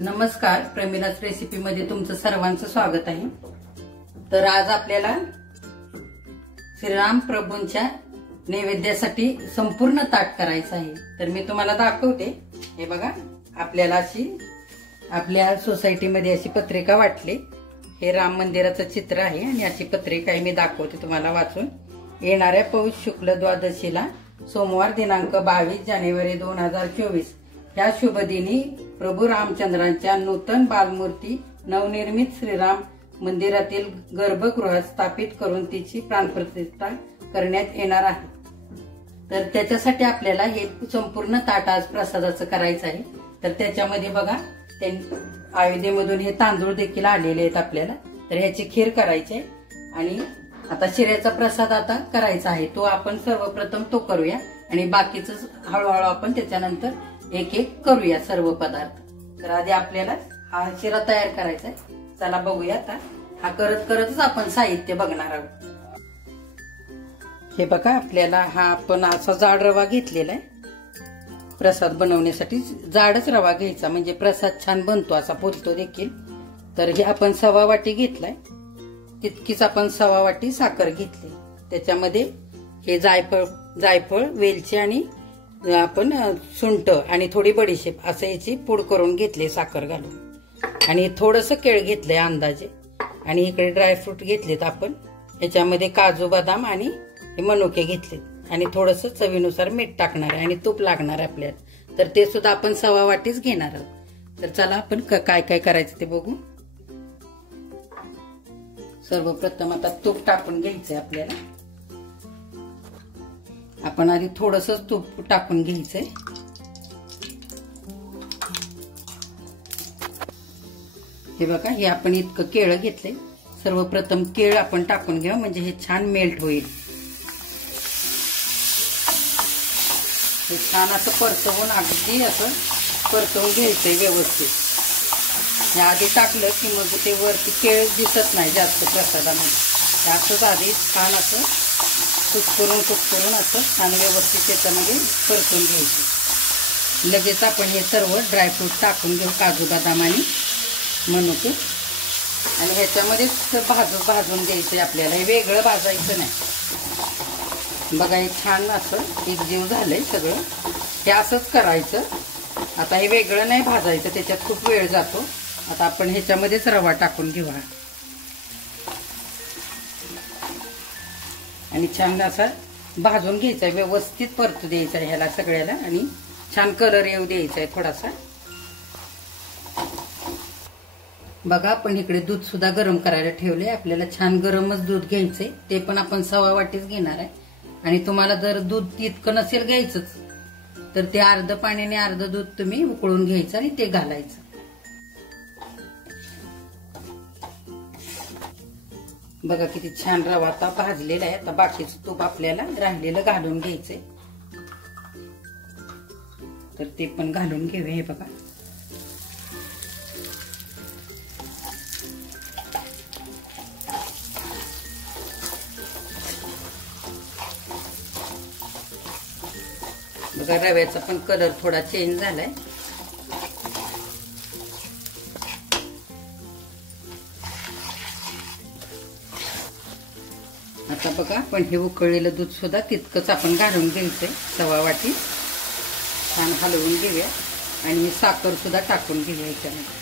नमस्कार, प्रमिलास रेसिपी मध्ये तुमचं सर्वांचं स्वागत आहे। तर आज आपल्याला श्रीराम प्रभूंच्या नैवेद्यासाठी संपूर्ण ताट करायचं आहे। तर मी तुम्हाला दाखवते। हे बघा, आपल्याला अशी आपल्या सोसायटीमध्ये अशी पत्रिका वाटली। हे राम मंदिराचं चित्र आहे आणि अशी पत्रिका मी दाखवते तुम्हाला वाचून। येणाऱ्या पौष शुक्ल द्वादशीला सोमवार दिनांक 22 जानेवारी 2024 या शुभ दिनी प्रभू रामचंद्रांच्या नूतन बालमूर्ती नवनिर्मित श्रीराम मंदिरातील गर्भगृहात स्थापित करून तिची प्राणप्रतिष्ठा करण्यात येणार आहे। तर त्याच्यासाठी आपल्याला हे संपूर्ण ताट आज प्रसादाचं करायचं आहे। तर त्याच्यामध्ये बघा, अयोध्येमधून हे तांदूळ देखील आलेले आहेत आपल्याला। तर ह्याची खीर करायची आहे आणि आता शिऱ्याचा प्रसाद आता करायचा आहे। तो आपण सर्वप्रथम तो करूया आणि बाकीचं हळूहळू आपण त्याच्यानंतर एक एक करूया सर्व पदार्थ। तर आधी आपल्याला हा शिरा तयार करायचा आहे। चला बघूया आता। हा करत करतच आपण साहित्य बघणार आहोत। हे बघा, आपल्याला हा आपण असा जाड रवा घेतलेला आहे। प्रसाद बनवण्यासाठी जाडच रवा घ्यायचा, म्हणजे प्रसाद छान बनतो, असा फुलतो देखील। तर हे आपण 1.25 वाटी घेतलाय, तितकीच आपण 1.25 वाटी साखर घेतली। त्याच्यामध्ये हे जायफळ, वेलची आणि आपण सुंठ आणि थोडी बडीशेप असं याची पूड करून घेतली साखर घालून। आणि थोडंसं केळ घेतलंय अंदाजे। आणि इकडे ड्रायफ्रूट घेतलेत आपण। याच्यामध्ये काजू, बदाम आणि मनुके घेतलेत आणि थोडंसं चवीनुसार मीठ टाकणार आहे आणि तूप लागणार आहे आपल्याला। तर ते सुद्धा आपण 1.25 वाटीच घेणार आहोत। तर चला आपण काय काय करायचं ते बघू। सर्वप्रथम आता तूप टाकून घ्यायचंय आपल्याला। आपण आधी थोडंसं तूप टाकून घ्यायचंय। हे बघा, हे आपण इतकं केळ घेतलंय। सर्वप्रथम केळ आपण टाकून घेऊ, म्हणजे हे छान मेल्ट होईल। हे छान असं परतवून, अगदी असं परतवून घ्यायचंय व्यवस्थित। हे आधी टाकलं की मग ते वरती केळ दिसत नाही जास्त प्रसादामध्ये। असंच आधी छान असं कुस्करून असं छान व्यवस्थित त्याच्यामध्ये परतून घ्यायचं। लगेच आपण हे सर्व ड्रायफ्रूट टाकून घेऊ, काजू, बदाम आणि मनुके। आणि ह्याच्यामध्ये भाजून घ्यायचंय आपल्याला। हे वेगळं भाजायचं नाही। बघा, हे छान असं एकजीव झालंय सगळं। हे असंच करायचं। आता हे वेगळं नाही भाजायचं, त्याच्यात खूप वेळ जातो। आता आपण ह्याच्यामध्येच रवा टाकून घेऊ आणि छान असा भाजून घ्यायचा, व्यवस्थित परतू द्यायचा ह्याला सगळ्याला आणि छान कलर येऊ द्यायचा आहे थोडासा। बघा, आपण इकडे दूध सुद्धा गरम करायला ठेवले। आपल्याला छान गरमच दूध घ्यायचंय। ते पण आपण 1.25 वाटीच घेणार आहे। आणि तुम्हाला जर दूध इतकं नसेल घ्यायचंच तर ते अर्ध पाण्याने अर्ध दूध तुम्ही उकळून घ्यायचं आणि ते घालायचं। बघा किती छान रवा आता भाजलेला आहे। आता बाकीचं तूप आपल्याला राहिलेलं घालून घ्यायचंय। तर ते पण घालून घेऊया। हे बघा, रव्याचा पण कलर थोडा चेंज झालाय। आता बघा, आपण हे उकळलेलं दूध सुद्धा तितकंच आपण घालून घ्यायचंय 1.25 वाटी। छान हलवून घेऊया आणि साखर सुद्धा टाकून घेऊया याच्यामध्ये।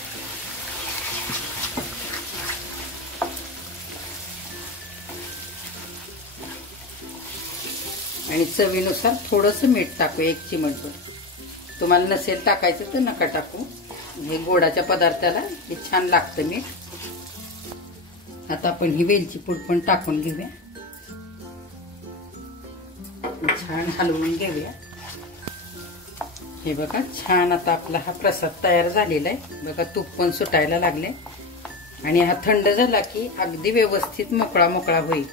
आणि चवीनुसार थोडंसं मीठ टाकूया, 1 चिमटभर। तुम्हाला नसेल टाकायचं तर नका टाकू। हे गोडाच्या पदार्थाला हे छान लागतं मीठ। आता आपण ही वेलची पूड पण टाकून घेऊया, छान हलवून घेऊया। हे बघा, छान आता आपला हा प्रसाद तयार झालेला आहे। बघा, तूप पण सुटायला लागले आणि हा थंड झाला की अगदी व्यवस्थित मोकळा मोकळा होईल।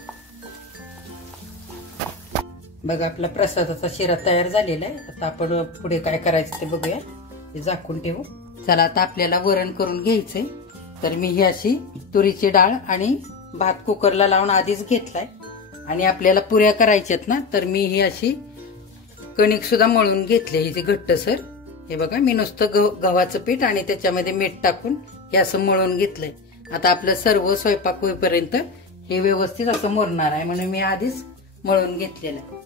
बघा, आपला प्रसादाचा शिरा तयार झालेला आहे। आता आपण पुढे काय करायचं ते बघूया। हे झाकून ठेवू। चला, आता आपल्याला वरण करून घ्यायचंय। तर मी ही अशी तुरीची डाळ आणि भात कुकरला लावून आधीच घेतलाय। आणि आपल्याला पुऱ्या करायच्यात ना, तर मी ही अशी कणिक सुद्धा मळून घेतली, ही घट्टसर। हे बघा मी नुसतं गव्हाचं पीठ आणि त्याच्यामध्ये मीठ टाकून हे असं मळून घेतलंय. आता आपलं सर्व स्वयंपाक होईपर्यंत हे व्यवस्थित असं मुरणार आहे म्हणून मी आधीच मळून घेतलेलं आहे.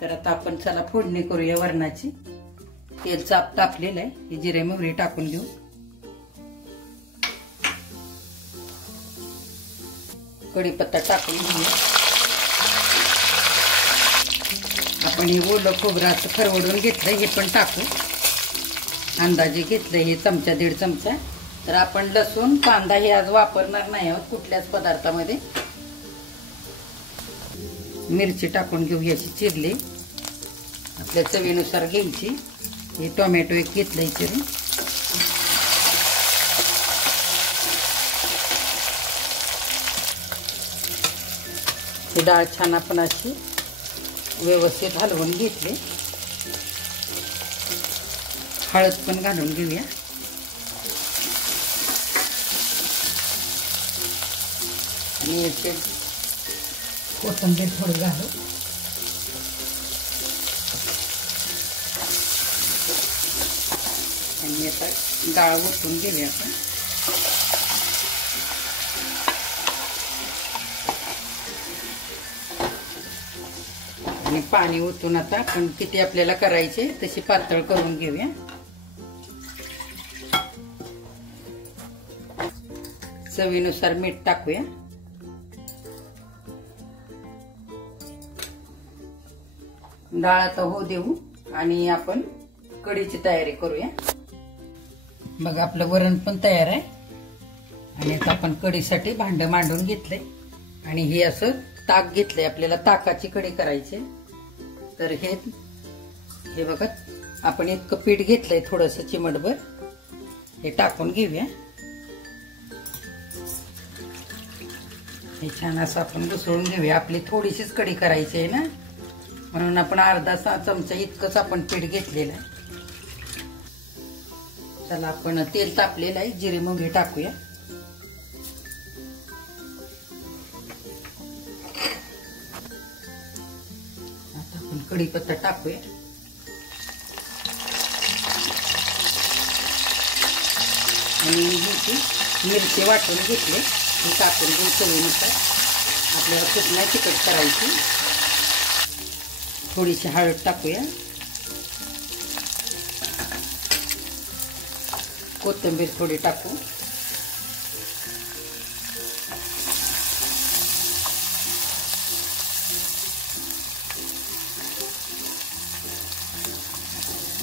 तर आता आपण चला फोडणी करूया वरणाची. तेल तापलेलं आहे, हे जिरे मोहरी टाकून घेऊ. कढीपत्ता टाकून घेऊया. आपण हे ओलं खोबरं असं खरवडून घेतलंय, हे पण टाकू. अंदाजे घेतलंय हे चमचा 1.5 चमचा. तर आपण लसूण कांदा हे आज वापरणार नाही आहोत कुठल्याच पदार्थामध्ये. मिरची टाकून घेऊ, याची चिरली आपल्या चवीनुसार घ्यायची. हे टोमॅटो एक घेतलंय चिरून. ही डाळ छान आपण अशी व्यवस्थित हलवून घेतली. हळद पण घालून घेऊया. आणि याचे कोथिंबीर थोडी घालू. आणि आता डाळ ओतून घेऊया आपण. आणि पाणी ओतून आता आपण किती आपल्याला करायचे तशी पातळ करून घेऊया. चवीनुसार मीठ टाकूया. डाळ आता होऊ देऊ आणि आपण कढीची तयारी करूया. बघा आपलं वरण पण तयार आहे. आणि आता आपण कढीसाठी भांड मांडून घेतलंय. आणि हे असं ताक घेतलंय, आपल्याला ताकाची कढी करायची. तर हे बघा आपण इतकं पीठ घेतलंय, थोडंसं चिमटभर. हे टाकून घेऊया. हे छान असं आपण घुसळून घेऊया. आपली थोडीशीच कढी करायची आहे ना, म्हणून आपण अर्धा चमचा इतकंच आपण पीठ घेतलेलं आहे. चला आपण तेल तापलेलं आहे, जिरे मोहरी टाकूया. आता आपण कढीपत्ता टाकूया. आणि मिरची वाटून घेतली, ती टाकून घेऊ चवीनुसार. आपल्याला खूप नाही तिखट करायची. थोडीशी हळद टाकूया. कोथिंबीर थोडी टाकू.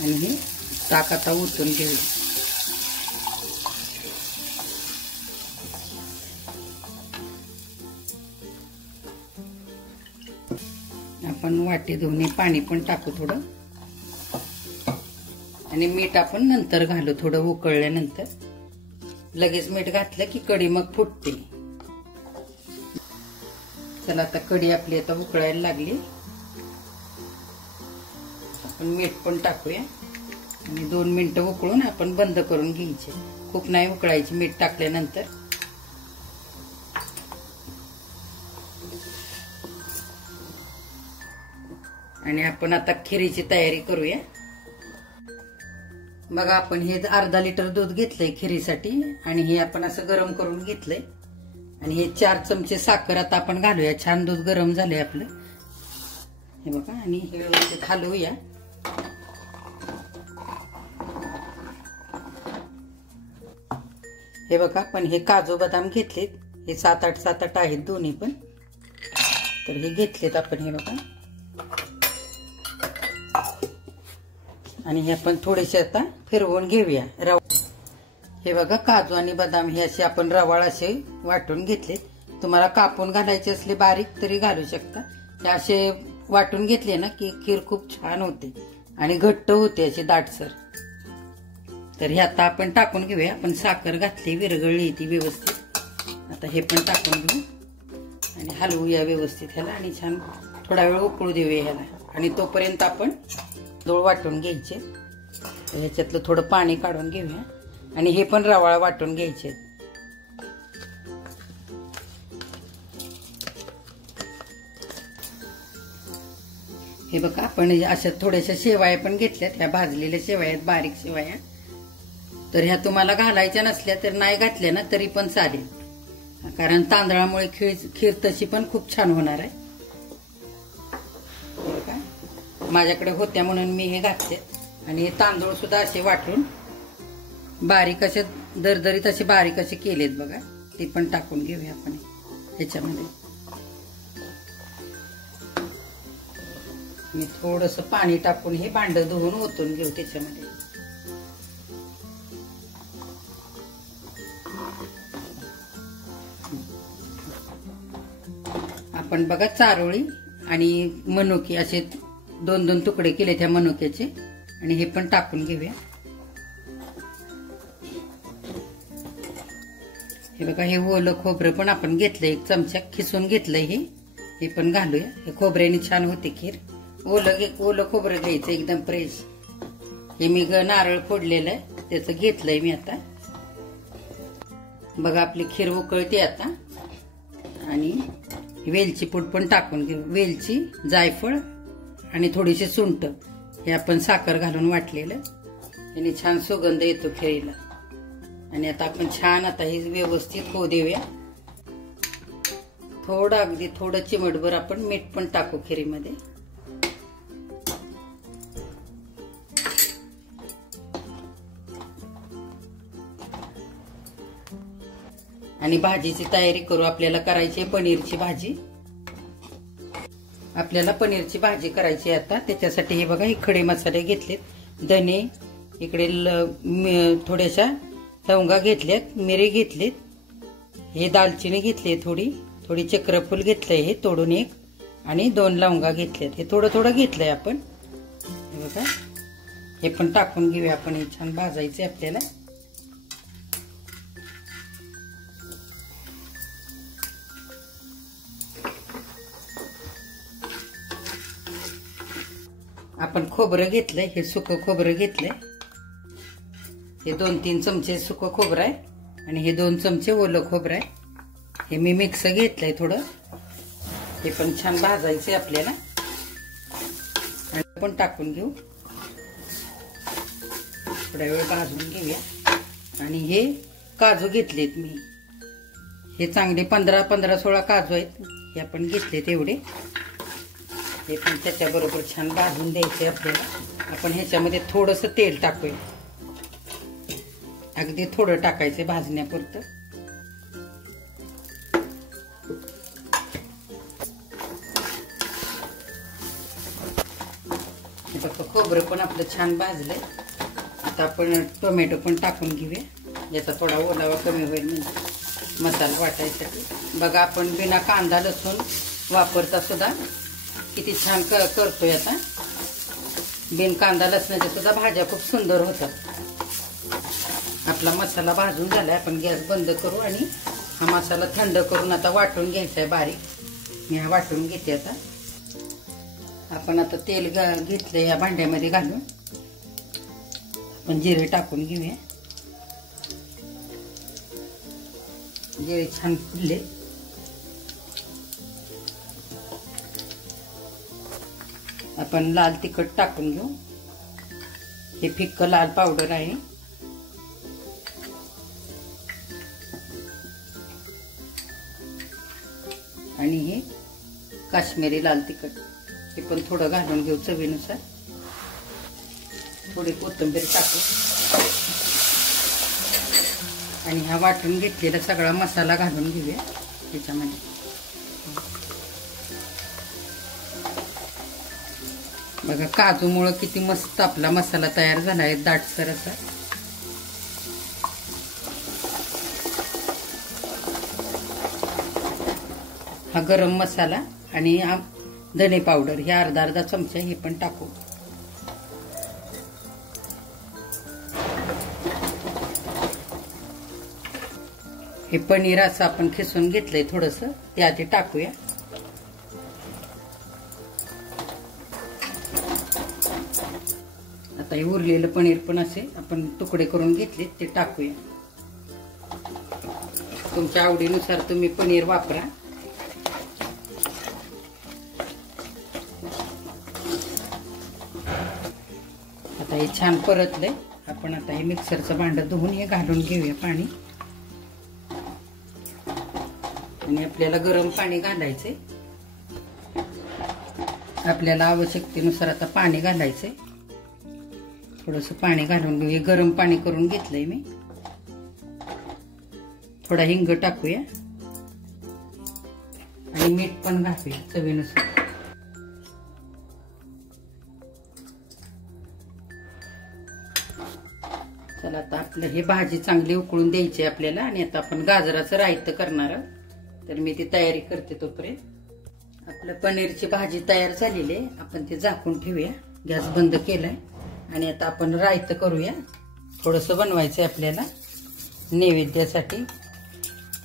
आणि हे ताक आता ओतून घेऊया. आपण वाटी धुवून पाणी पण टाकू थोडं. आणि मीठ आपण नंतर घालू, थोडं उकळल्यानंतर. लगेच मीठ घातलं की कढी मग फुटते. चला आता कढी आपली आता उकळायला लागली. आपण मीठ पण टाकूया. आणि 2 मिनिटं उकळून आपण बंद करून घ्यायचे. खूप नाही उकळायची मीठ टाकल्यानंतर. आणि आपण आता खिरीची तयारी करूया. बघा आपण हे अर्धा लिटर दूध घेतलंय खिरीसाठी. आणि हे आपण असं गरम करून घेतलंय. आणि हे 4 चमचे साखर आता आपण घालूया. छान दूध गरम झालंय आपलं. हे बघा. आणि हे व्यवस्थित हलवूया. हे बघा आपण हे काजू बदाम घेतलेत. हे 7-8 आहेत दोन्ही पण. तर हे घेतलेत आपण. हे बघा. आणि हे आपण थोडेसे आता फिरवून घेऊया. हे बघा काजू आणि बदाम हे असे आपण रवाळ असे वाटून घेतले. तुम्हाला कापून घालायचे असले बारीक तरी घालू शकता. हे असे वाटून घेतले ना की खीर खूप छान होते आणि घट्ट होते अशी दाटसर. तर हे आता आपण टाकून घेऊया. आपण साखर घातली, विरघळली ती व्यवस्थित. आता हे पण टाकून घेऊ आणि हलवूया व्यवस्थित ह्याला. आणि छान थोडा वेळ उकळू देऊया ह्याला. आणि तोपर्यंत आपण तांदूळ वाटून घ्यायचे. ह्याच्यातलं थोडं पाणी काढून घेऊया. आणि हे पण रवाळ वाटून घ्यायचे. हे बघा आपण अशा थोड्याशा शेवाया पण घेतल्यात, ह्या भाजलेल्या शेवाया आहेत, बारीक शेवाया. तर ह्या तुम्हाला घालायच्या नसल्या तर नाही घातल्या ना तरी पण चालेल, कारण तांदळामुळे खीर तशी पण खूप छान होणार आहे. बघा माझ्याकडे होत्या म्हणून मी हे घातले. आणि हे तांदूळ सुद्धा असे वाटून बारीक असे दरदरीत असे बारीक असे केलेत बघा. ते पण टाकून घेऊया आपण ह्याच्यामध्ये. मी थोडंसं पाणी टाकून हे भांड धुवून ओतून घेऊ त्याच्यामध्ये. आपण बघा चारोळी आणि मनुके असे 2-2 तुकडे केले त्या मनुक्याचे, आणि हे पण टाकून घेऊया. हे बघा हे ओलं खोबरं पण आपण घेतलंय, 1 चमचा खिसून घेतलंय. हे पण घालूया. हे खोबऱ्याने छान होते खीर. ओलं खोबरं घ्यायचं एकदम फ्रेश. हे मी नारळ फोडलेलं आहे त्याचं घेतलंय मी आता. बघा आपली खीर उकळते आता. आणि वेलची पूड पण टाकून घेऊ. वेलची, जायफळ आणि थोडीशी सुंठ हे आपण साखर घालून वाटलेलं. याने छान सुगंध येतो खीरीला. आणि आता आपण छान आता हे व्यवस्थित होऊ देऊया. थोडं अगदी थोडं चिमटभर आपण मीठ पण टाकू खीरीमध्ये. आणि भाजीची तयारी करू. आपल्याला करायची आहे पनीरची भाजी. आपल्याला पनीरची भाजी करायची आता. त्याच्यासाठी हे बघा हे खडे मसाले घेतलेत. धने, इकडे थोड्याशा लवंगा घेतल्यात, मिरी घेतलीत, हे दालचिनी घेतली थोडी चक्रफूल घेतलंय हे तोडून 1, आणि 2 लवंगा घेतल्यात. हे थोडं थोडं घेतलंय आपण. हे बघा हे पण टाकून घेऊया आपण. हे छान भाजायचे आपल्याला. आपण खोबरं घेतलंय, हे सुकं खोबरं घेतलंय. हे 2-3 चमचे सुकं खोबरं आहे, आणि हे 2 चमचे ओलं खोबरं आहे. हे मी मिक्स घेतलंय थोडं. हे पण छान भाजायचे आपल्याला. आणि पण टाकून घेऊ. थोडा वेळ भाजून घेऊया. आणि हे काजू घेतलेत मी. हे चांगले 15-16 काजू आहेत. हे आपण घेतलेत एवढे. हे पण त्याच्याबरोबर छान भाजून द्यायचे आपल्याला. आपण ह्याच्यामध्ये थोडंसं तेल टाकूया. अगदी थोडं टाकायचं भाजण्यापुरतं. खोबरं पण आपलं छान भाजलंय. आता आपण टोमॅटो पण टाकून घेऊया. याचा थोडा ओलावा कमी होईल म्हणजे मसाला वाटायसाठी. बघा आपण बिना कांदा लसूण वापरता सुद्धा किती छान करतोय आता. बिन कांदा लसणाच्या सुद्धा भाज्या खूप सुंदर होतात. आपला मसाला भाजून झालाय. आपण गॅस बंद करू आणि हा मसाला थंड करून आता वाटून घ्यायचा आहे बारीक. मी हा वाटून घेते आता. आपण आता तेल घेतलंय या भांड्यामध्ये घालून. आपण जिरे टाकून घेऊया. जिरे छान फुलले. आपण लाल तिखट टाकून घेऊ. हे फिक्क लाल पावडर आहे. आणि हे काश्मीरी लाल तिखट हे पण थोडं घालून घेऊ चवीनुसार. थोडी कोथिंबीर टाकू. आणि हा वाटून घेतलेला सगळा मसाला घालून घेऊया त्याच्यामध्ये. बघा काजूमुळे किती मस्त आपला मसाला तयार झाला आहे, दाटसर असा. हा गरम मसाला आणि हा धने पावडर हे अर्धा चमचा हे पण टाकू. हे पनीर असं आपण खिसून घेतलंय थोडस, ते आधी टाकूया. आता हे उरलेलं पनीर पण असे आपण तुकडे करून घेतले ते टाकूया. तुमच्या आवडीनुसार तुम्ही पनीर वापरा. आता हे छान परतलंय. आपण आता हे मिक्सरचं भांडं धुवून हे घालून घेऊया पाणी. आणि आपल्याला गरम पाणी घालायचंय. आपल्याला आवश्यकतेनुसार आता पाणी घालायचंय. थोडंसं पाणी घालून घेऊया. गरम पाणी करून घेतलंय मी. थोडा हिंग टाकूया आणि मीठ पण घालूया चवीनुसार. चला आता आपलं हे भाजी चांगली उकळून द्यायची आपल्याला. आणि आता आपण गाजराचं रायतं करणार आहोत. तर मी ती तयारी करते तोपर्यंत. आपलं पनीरची भाजी तयार झालेली आहे. आपण ते झाकून ठेवूया. गॅस बंद केलाय. आणि आता आपण रायतं करूया. थोडंसं बनवायचं आहे आपल्याला नैवेद्यासाठी.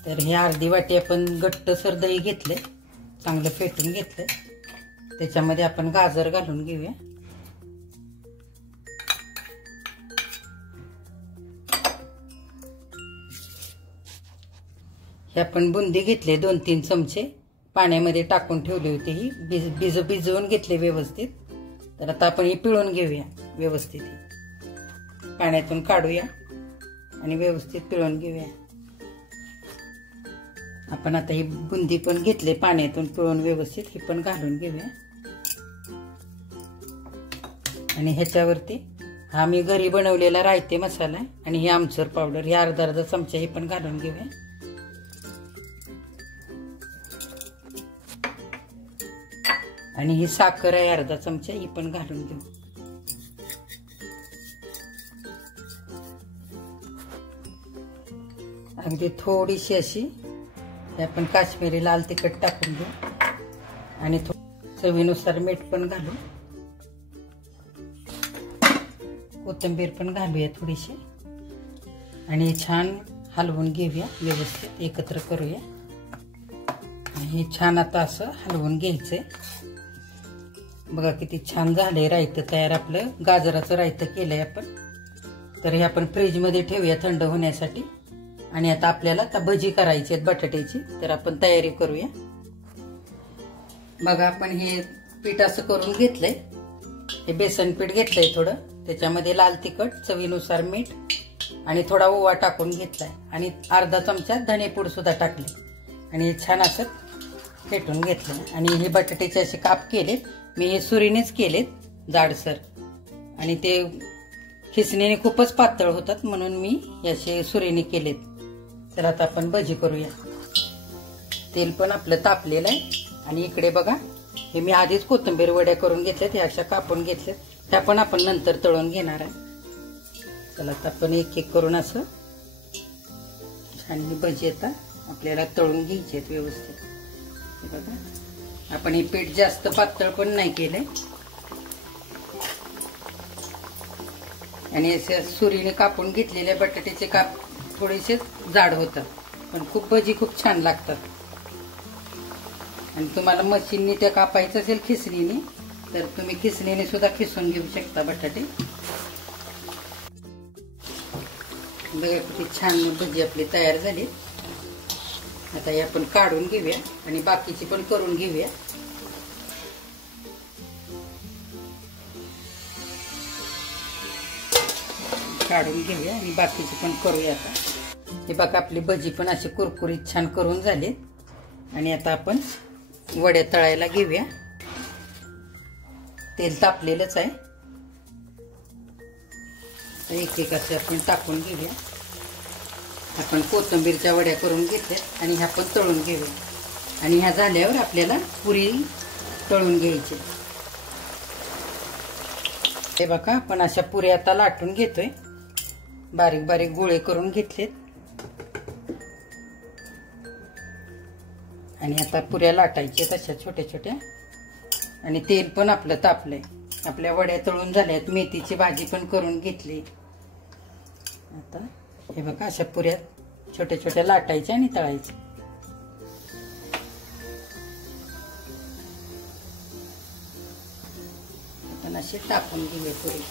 तर हे अर्धी वाटी आपण घट्टसर दही घेतलंय. चांगलं फेटून घेतलंय. त्याच्यामध्ये आपण गाजर घालून घेऊया. हे आपण बुंदी घेतले 2-3 चमचे. पाण्यामध्ये टाकून ठेवले होते. ही भिजवून घेतले व्यवस्थित. तर आता आपण ही पिळून घेऊया व्यवस्थित. पाण्यातून काढूया आणि व्यवस्थित पिळून घेऊया. आपण आता ही बुंदी पण घेतले पाण्यातून पिळून व्यवस्थित. ही पण घालून घेऊया. आणि ह्याच्यावरती हा मी घरी बनवलेला रायते मसाला आहे. आणि ही आमचूर पावडर ही अर्धा चमचा ही पण घालून घेऊया. आणि ही साखर आहे अर्धा चमचा ही पण घालून घेऊ. अगदी थोडीशी अशी आपण काश्मीरी लाल तिखट टाकून घेऊ. आणि चवीनुसार मीठ पण घालू. कोथिंबीर पण घालूया थोडीशी. आणि छान हलवून घेऊया व्यवस्थित. एकत्र करूया. हे छान आता असं हलवून घ्यायचंय. बघा किती छान झालंय रायतं तयार. आपलं गाजराचं रायतं केलंय आपण. तर हे आपण फ्रीजमध्ये ठेवूया थंड होण्यासाठी. आणि आता आपल्याला आता भजी करायची आहेत बटाट्याची. तर आपण तयारी करूया. बघा आपण हे पीठ असं करून घेतलंय. हे बेसन पीठ घेतलंय थोडं. त्याच्यामध्ये लाल तिखट, चवीनुसार मीठ आणि थोडा ओवा टाकून घेतलाय. आणि अर्धा चमचा धनेपूड सुद्धा टाकले. आणि हे छान असं फेटून घेतलं. आणि हे बटाट्याचे असे काप केलेत. मी हे सुरीनेच केलेत जाडसर. आणि ते खिसणीने खूपच पातळ होतात म्हणून मी याचे सुरीने केलेत. तर आता आपण भजी करूया. तेल पण आपलं तापलेलं आहे. आणि इकडे बघा हे मी आधीच कोथिंबीर वड्या करून घेतल्यात. ह्या अशा कापून घेतल्यात. त्या पण आपण नंतर तळून घेणार आहे. चला आता आपण एक एक करून असं छान ही भजी आता आपल्याला तळून घ्यायची आहेत व्यवस्थित. बघा आपण हे पीठ जास्त पातळ पण नाही केलंय. आणि असे सुरीने कापून घेतलेले बटाट्याचे काप थोडेसे जाड होतात. पण भजी खूप छान लागतात. आणि तुम्हाला मशीनने त्या कापायचं असेल खिसणीने तर तुम्ही खिसणीने सुद्धा खिसून घेऊ शकता बटाटे. बघा किती छान भजी आपली तयार झाली. आता हे आपण काढून घेऊया आणि बाकीची पण करून घेऊया. काढून घेऊया आणि बाकीची पण करूया. आता हे बघा आपली भजी पण अशी कुरकुरीत छान करून झाली. आणि आता आपण वड्या तळायला घेऊया. तेल तापलेलंच आहे. एक एक असे आपण टाकून घेऊया. आपण कोथिंबीरच्या वड्या करून घेतल्यात आणि ह्या पण तळून घेऊया. आणि ह्या झाल्यावर आपल्याला पुरी तळून घ्यायची. हे बघा आपण अशा पुऱ्या आता लाटून घेतोय. बारीक बारीक गोळे करून घेतलेत. आणि आता पुऱ्या लाटायच्या तशा छोट्या छोट्या. आणि तेल पण आपलं तापलंय. आपल्या वड्या तळून झाल्यात. मेथीची भाजी पण करून घेतली. आता हे बघा अशा पुऱ्या छोट्या छोट्या लाटायच्या आणि तळायच्या. आपण असे टाकून घेऊया पुरी.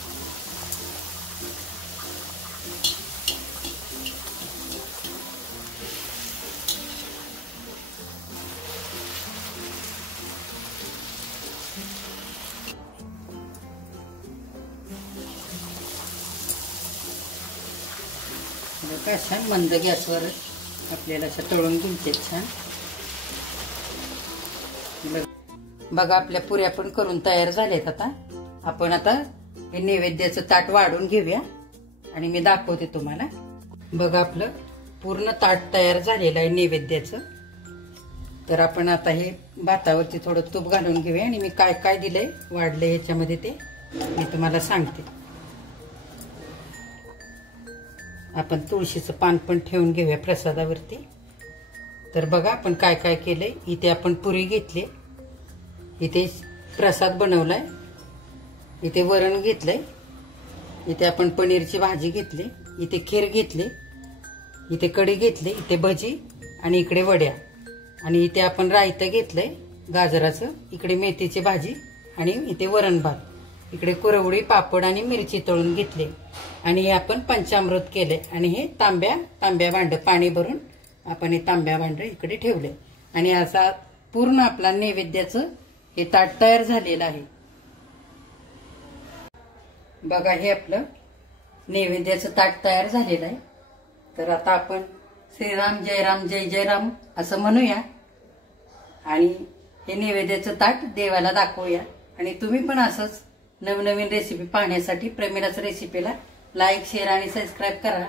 बघा अशा मंद गॅसवर आपल्याला अशा तळून घ्यायचे छान. बघा आपल्या पुऱ्या पण करून तयार झाल्यात. आता आपण आता हे नैवेद्याचं ताट वाढून घेऊया आणि मी दाखवते तुम्हाला. बघा आपलं पूर्ण ताट तयार झालेलं आहे नैवेद्याचं. तर आपण आता हे भातावरती थोडं तूप घालून घेऊया आणि मी काय काय दिलंय वाढलंय ह्याच्यामध्ये ते मी तुम्हाला सांगते. आपण तुळशीचं पान पण ठेवून घेऊया प्रसादावरती. तर बघा आपण काय काय केलंय. इथे आपण पुरी घेतली, इथे प्रसाद बनवलाय, इथे वरण घेतलंय, इथे आपण पनीरची भाजी घेतली, इथे खीर घेतली, इथे कढी घेतली, इथे भजी आणि इकडे वड्या आणि इथे आपण रायतं घेतलंय गाजराचं, इकडे मेथीची भाजी आणि इथे वरण भात, इकडे कुरवडी पापड आणि मिरची तळून घेतली आणि आपण पंचामृत केले आणि हे तांब्या भांड पाणी भरून आपण हे तांब्या भांड इकडे ठेवले आणि असा पूर्ण आपला नैवेद्याचं हे ताट तयार झालेलं आहे. बघा हे आपलं नैवेद्याचं ताट तयार झालेलं आहे. तर आता आपण श्रीराम जय राम जय जय राम असं म्हणूया आणि हे नैवेद्याचं ताट देवाला दाखवूया. आणि तुम्ही पण असंच नवनवीन रेसिपी पाहण्यासाठी प्रमिलाच रेसिपीला लाईक शेअर आणि सबस्क्राईब करा.